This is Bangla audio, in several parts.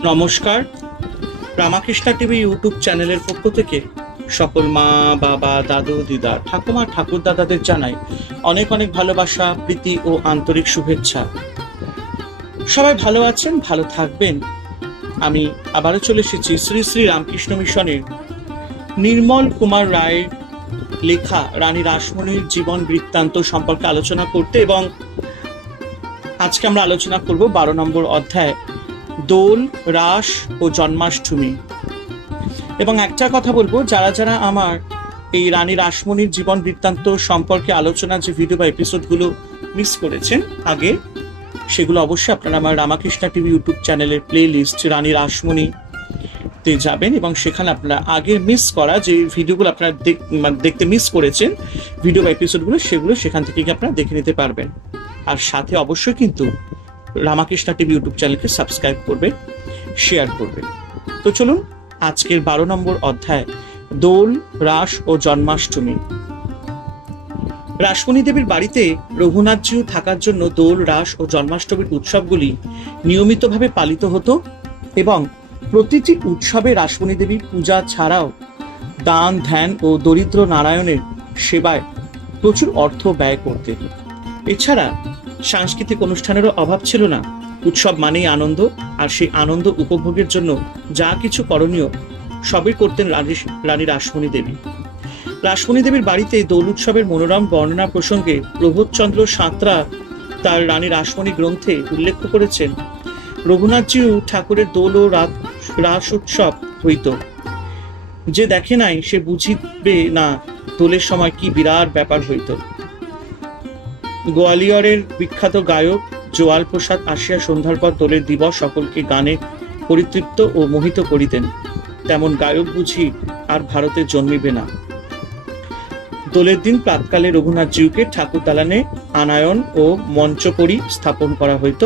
নমস্কার। রামাকৃষ্ণা টিভি ইউটিউব চ্যানেলের পক্ষ থেকে সকল মা, বাবা, দাদু, দিদা, ঠাকুমা, ঠাকুর দাদাদের জানাই অনেক অনেক ভালোবাসা, প্রীতি ও আন্তরিক শুভেচ্ছা। সবাই ভালো আছেন, ভালো থাকবেন। আমি আবারও চলে এসেছি শ্রী শ্রী রামকৃষ্ণ মিশনের নির্মল কুমার রায়ের লেখা রানী রাসমণির জীবন বৃত্তান্ত সম্পর্কে আলোচনা করতে এবং আজকে আমরা আলোচনা করব বারো নম্বর অধ্যায় দোল, রাস ও জন্মাষ্টমী। এবং একটা কথা বলব, যারা যারা আমার এই রানী রাসমণির জীবন বৃত্তান্ত সম্পর্কে আলোচনা, যে ভিডিও বা এপিসোডগুলো মিস করেছেন আগে, সেগুলো অবশ্যই আপনারা আমার রামাকৃষ্ণা টিভি ইউটিউব চ্যানেলের প্লে লিস্ট রানী রাসমণি তে যাবেন এবং সেখানে আপনারা আগে মিস করা যে ভিডিওগুলো আপনারা মানে দেখতে মিস করেছেন ভিডিও বা এপিসোডগুলো সেগুলো সেখান থেকে আপনারা দেখে নিতে পারবেন। আর সাথে অবশ্যই কিন্তু রামাকৃষ্ণা টিভি ইউটিউব চ্যানেলকে সাবস্ক্রাইব করবে শেয়ার করবে তো চলুন, আজকের বারো নম্বর অধ্যায়, দোল, রাস ও জন্মাষ্টমী। রাসমণি দেবীর বাড়িতে রঘুনাথজিউ থাকার জন্য দোল, রাস ও জন্মাষ্টমীর উৎসবগুলি নিয়মিতভাবে পালিত হতো এবং প্রতিটি উৎসবে রাসমণি দেবী পূজা ছাড়াও দান, ধ্যান ও দরিদ্র নারায়ণের সেবায় প্রচুর অর্থ ব্যয় করতেন। এছাড়া সাংস্কৃতিক অনুষ্ঠানেরও অভাব ছিল না। উৎসব মানেই আনন্দ, আর সেই আনন্দ উপভোগের জন্য যা কিছু করণীয়, সবই করতেন রানী রাসমণি দেবী। রাসমণি দেবীর বাড়িতে দোল উৎসবের মনোরম বর্ণনা প্রসঙ্গে প্রবোধচন্দ্র সাঁতরা তার রানী রাসমণি গ্রন্থে উল্লেখ করেছেন রঘুনাথজিউ ঠাকুরের দোল ও রাস উৎসব হইত। যে দেখে নাই সে বুঝিবে না দোলের সময় কি বিরাট ব্যাপার হইত। গোয়ালিয়রের বিখ্যাত গায়ক জোয়াল প্রসাদ আসিয়া সন্ধ্যার পর দোলের দিবস সকলকে গানে পরিতৃপ্ত ও মোহিত করিতেন। তেমন গায়ক বুঝি আর ভারতে জন্মিবে না। দোলের দিন প্রাতকালে রঘুনাথজিউকে ঠাকুর দালানে আনায়ন ও মঞ্চপরি স্থাপন করা হইত।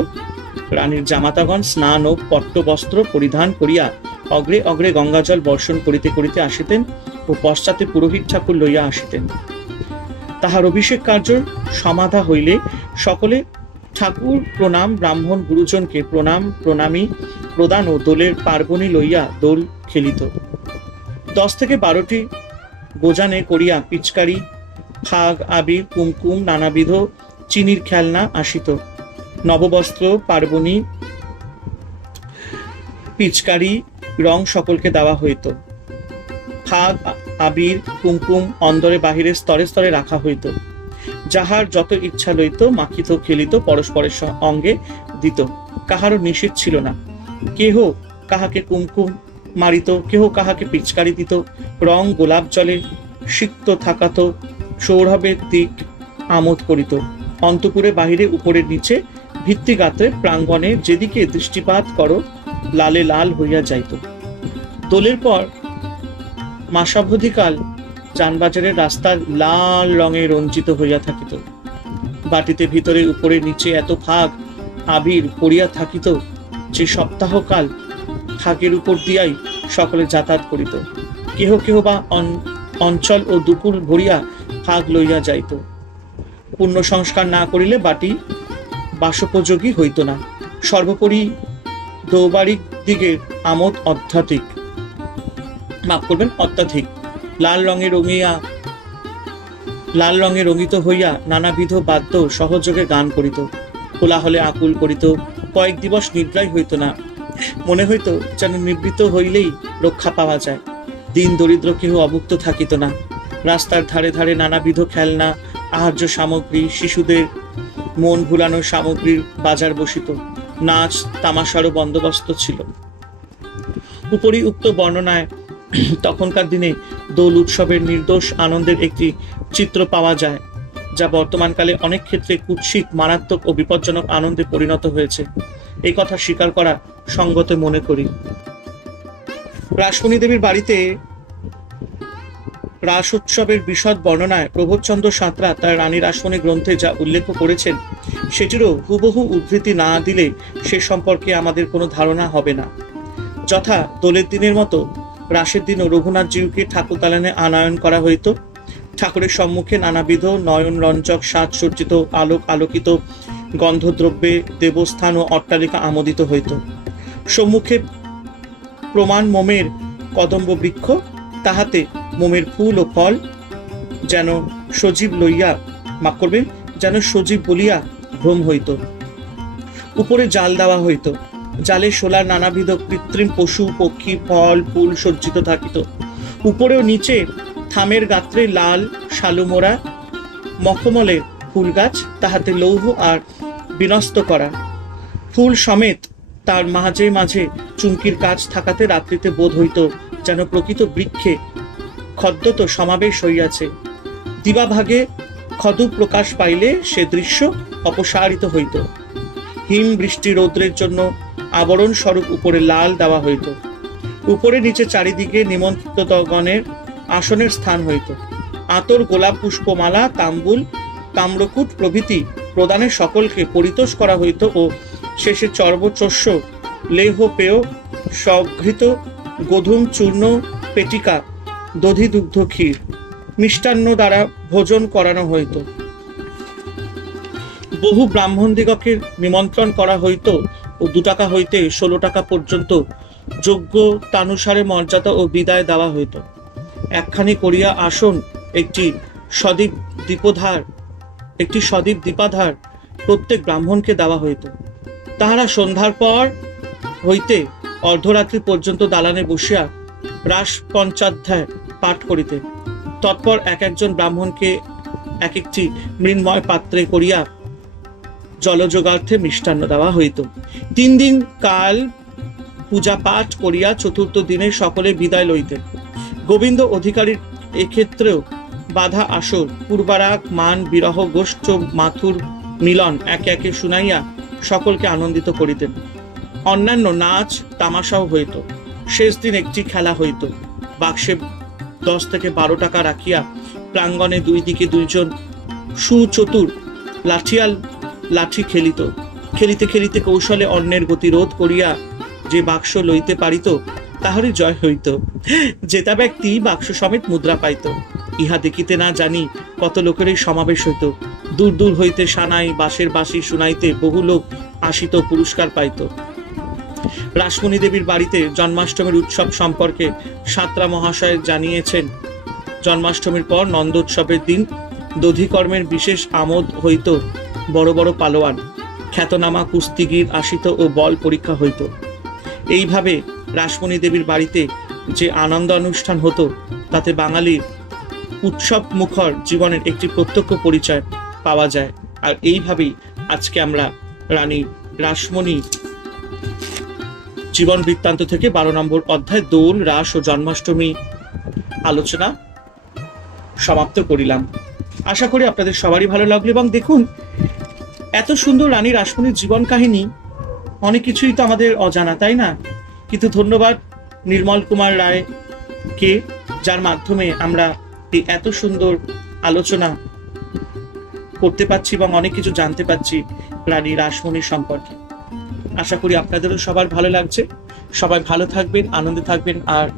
রানীর জামাতাগণ স্নান ও পট্টবস্ত্র পরিধান করিয়া অগ্রে অগ্রে গঙ্গাজল বর্ষণ করিতে করিতে আসিতেন ও পশ্চাতে পুরোহিত ঠাকুর লইয়া আসিতেন। তাহার অভিষেক কার্য সমাধা হইলে সকলে ঠাকুর প্রণাম, ব্রাহ্মণ গুরুজনকে প্রণাম, প্রণামী, প্রদান ও দোলের পার্বণী লইয়া দোল খেলিত। দশ থেকে বারোটি গোজানে করিয়া পিচকারি, ফাগ, আবির, কুমকুম, নানাবিধ চিনির খেলনা আসিত। নববস্ত্র, পার্বণী, পিচকারি, রং সকলকে দেওয়া হইত। ফাগ আবির, কুমকুম অন্দরে বাহিরে স্তরে স্তরে রাখা হইত। যাহার যত ইচ্ছা লইত, মাখিত, খেলিত, পরস্পরের অঙ্গে দিত। কাহারও নিষেধ ছিল না। কেহ কাহাকে কুমকুম মারিত, কেহ কাহাকে পিচকারি দিত। রং গোলাপ জলে সিক্ত থাকাত সৌরভের দিক আমোদ করিত। অন্তপুরে বাহিরে উপরের নিচে ভিত্তিগাত্রে প্রাঙ্গণে যেদিকে দৃষ্টিপাত করো, লালে লাল হইয়া যাইত। দোলের পর মাসাবধিকাল যানবাজারের রাস্তা লাল রঙে রঞ্জিত হইয়া থাকিত। বাটিতে ভিতরে উপরে নিচে এত ফাগ আবির পড়িয়া থাকিত যে সপ্তাহকাল ফাঁকের উপর দিয়াই সকলে যাতায়াত করিত। কেহ কেহ বা অঞ্চল ও দুপুর ভরিয়া ফাগ লইয়া যাইত। পূর্ণ সংস্কার না করিলে বাটি বাসোপযোগী হইত না। সর্বোপরি দৌবারিক দিকের আমোদ অধ্যাত্মিক মাফ করবেন, অত্যাধিক। লাল রঙে রঙিয়া, লাল রঙে রঙিত হইয়া নানাবিধ বাদ্য সহযোগে গান করিত। কোলাহলে আকুল করিত। কয়েক দিবস নিদ্রাই হইত না। মনে হইত যেন নিবৃত হইলেই রক্ষা পাওয়া যায়। দিন দরিদ্র কেহ অভুক্ত থাকিত না। রাস্তার ধারে ধারে নানাবিধ খেলনা, আহার্য সামগ্রী, শিশুদের মন ভুলানো সামগ্রীর বাজার বসিত। নাচ, তামাশারও বন্দোবস্ত ছিল। উপরি উক্ত বর্ণনায় তখনকার দিনে দোল উৎসবের নির্দোষ আনন্দের একটি চিত্র পাওয়া যায়, যা বর্তমানকালে অনেক ক্ষেত্রে কুৎসিত, মারাত্মক ও বিপজ্জনক আনন্দে পরিণত হয়েছে। এই কথা স্বীকার করা সঙ্গত মনে করি। রাসমণি দেবীর বাড়িতে রাস উৎসবের বিশদ বর্ণনায় প্রবোধচন্দ্র সাঁতরা তার রানী রাসমণি গ্রন্থে যা উল্লেখ করেছেন, সেটিরও হুবহু উদ্ধৃতি না দিলে সে সম্পর্কে আমাদের কোনো ধারণা হবে না। যথা দোলের দিনের মতো রাসের দিনও রঘুনাথজিউকে ঠাকুর দালানে আনয়ন করা হইত। ঠাকুরের সম্মুখে নানাবিধ নয়ন রঞ্জক সাজসজ্জিত, আলোক আলোকিত গন্ধদ্রব্যে দেবস্থান ও অট্টালিকা আমোদিত হইত। সম্মুখে প্রমাণ মোমের কদম্ব বৃক্ষ, তাহাতে মোমের ফুল ও ফল যেন সজীব লইয়া মাফ করবেন, যেন সজীব বলিয়া ভ্রম হইত। উপরে জাল দেওয়া হইত। জালে শোলার নানাবিধ কৃত্রিম পশু, পক্ষী, ফল, ফুল সজ্জিত থাকিত। উপরে ও নিচে থামের গাত্রে লাল শালুমোরা মখমলে ফুল গাছ, তাহাতে লৌহ আর বিনষ্ট করা। ফুল সমেত তার মাঝে মাঝে চুমকির কাজ থাকাতে রাত্রিতে বোধ হইত যেন প্রকৃত বৃক্ষে খদ্যত সমাবেশ হইয়াছে। দিবাভাগে খদু প্রকাশ পাইলে সে দৃশ্য অপসারিত হইত। হিম বৃষ্টি রৌদ্রের জন্য আবরণ স্বরূপ উপরে লাল দেওয়া হইত। উপরে নিচে চারিদিকে নিমন্ত্রিতগণের আসনের স্থান হইত। আতর, গোলাপ পুষ্পমালা, তাম্বুল, তাম্রকূট প্রভৃতি প্রদানে সকলকে পরিতোষ করা হইত ও শেষে চর্বচস্য, লেহ পেয়, সঘৃত, গোধূম, চূর্ণ, পেটিকা দধি দুগ্ধ ক্ষীর মিষ্টান্ন দ্বারা ভোজন করানো হইত। বহু ব্রাহ্মণদিগকে নিমন্ত্রণ করা হইত ও দু টাকা হইতে ষোলো টাকা পর্যন্ত যোগ্য তানুসারে মর্যাদা ও বিদায় দেওয়া হইত। একখানি করিয়া আসন, একটি সদীপ দীপধার একটি সদীপ দীপাধার প্রত্যেক ব্রাহ্মণকে দেওয়া হইত। তাহারা সন্ধ্যার পর হইতে অর্ধরাত্রি পর্যন্ত দালানে বসিয়া রাস পঞ্চাধ্যায় পাঠ করিতে। তৎপর এক একজন ব্রাহ্মণকে এক একটি মৃন্ময় পাত্রে করিয়া জলযোগার্থে মিষ্টান্ন দেওয়া হইত। তিন দিন কাল পূজা পাঠ করিয়া চতুর্থ দিনে সকলে বিদায় লইতেন। গোবিন্দ অধিকারীর এক্ষেত্রেও বাধা আসর, পূর্বারাগ, মান, বিরহ, গোষ্ঠ, মাথুর, মিলন একে একে শুনাইয়া সকলকে আনন্দিত করিতেন। অন্যান্য নাচ, তামাশাও হইত। শেষ দিন একটি খেলা হইত। বাক্সে দশ থেকে বারো টাকা রাখিয়া প্রাঙ্গণে দুই দিকে দুইজন সুচতুর লাঠিয়াল লাঠি খেলিত। খেলিতে খেলিতে কৌশলে অন্যের গতিরোধ করিয়া যে বাক্স লইতে পারিত, তাহারই জয় হইত। জেতা ব্যক্তি বাক্স সমেত মুদ্রা পাইত। ইহা দেখিতে না জানি কত লোকের এই সমাবেশ হইত। দূর দূর হইতে সানাই বাঁশের বাঁশি শুনাইতে বহু লোক আসিত, পুরস্কার পাইত। রাসমণি দেবীর বাড়িতে জন্মাষ্টমীর উৎসব সম্পর্কে সাতরা মহাশয় জানিয়েছেন, জন্মাষ্টমীর পর নন্দোৎসবের দিন দধিকর্মের বিশেষ আমোদ হইত। বড় বড় পালোয়ান, খ্যাতনামা কুস্তিগির আসিত ও বল পরীক্ষা হইত। এইভাবে রাসমণি দেবীর বাড়িতে যে আনন্দ অনুষ্ঠান হতো, তাতে বাঙালির উৎসব মুখর জীবনের একটি প্রত্যক্ষ পরিচয় পাওয়া যায়। আর এইভাবেই আজকে আমরা রানী রাসমণি জীবন বৃত্তান্ত থেকে বারো নম্বর অধ্যায় দোল, রাস ও জন্মাষ্টমী আলোচনা সমাপ্ত করিলাম। আশা করি আপনাদের সবারই ভালো লাগল এবং দেখুন এত সুন্দর রানী রাসমণির জীবন কাহিনী, অনেক কিছুই তো আমাদের অজানা, তাই না? কিন্তু ধন্যবাদ নির্মল কুমার রায়কে, যার মাধ্যমে আমরা এই এত সুন্দর আলোচনা করতে পারছি এবং অনেক কিছু জানতে পারছি রানী রাসমণির সম্পর্কে। আশা করি আপনাদেরও সবার ভালো লাগছে। সবাই ভালো থাকবেন, আনন্দে থাকবেন, আর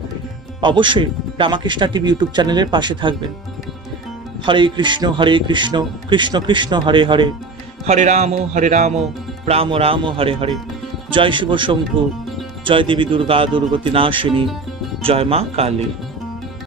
অবশ্যই রামাকৃষ্ণা টিভি ইউটিউব চ্যানেলের পাশে থাকবেন। হরে কৃষ্ণ হরে কৃষ্ণ কৃষ্ণ কৃষ্ণ, হরে হরে। হরে রাম হরে রাম রাম রাম, হরে হরে। জয় শিব শম্ভু, জয় দেবী দুর্গা, দুর্গতি নাশিনী, জয় মা কালী।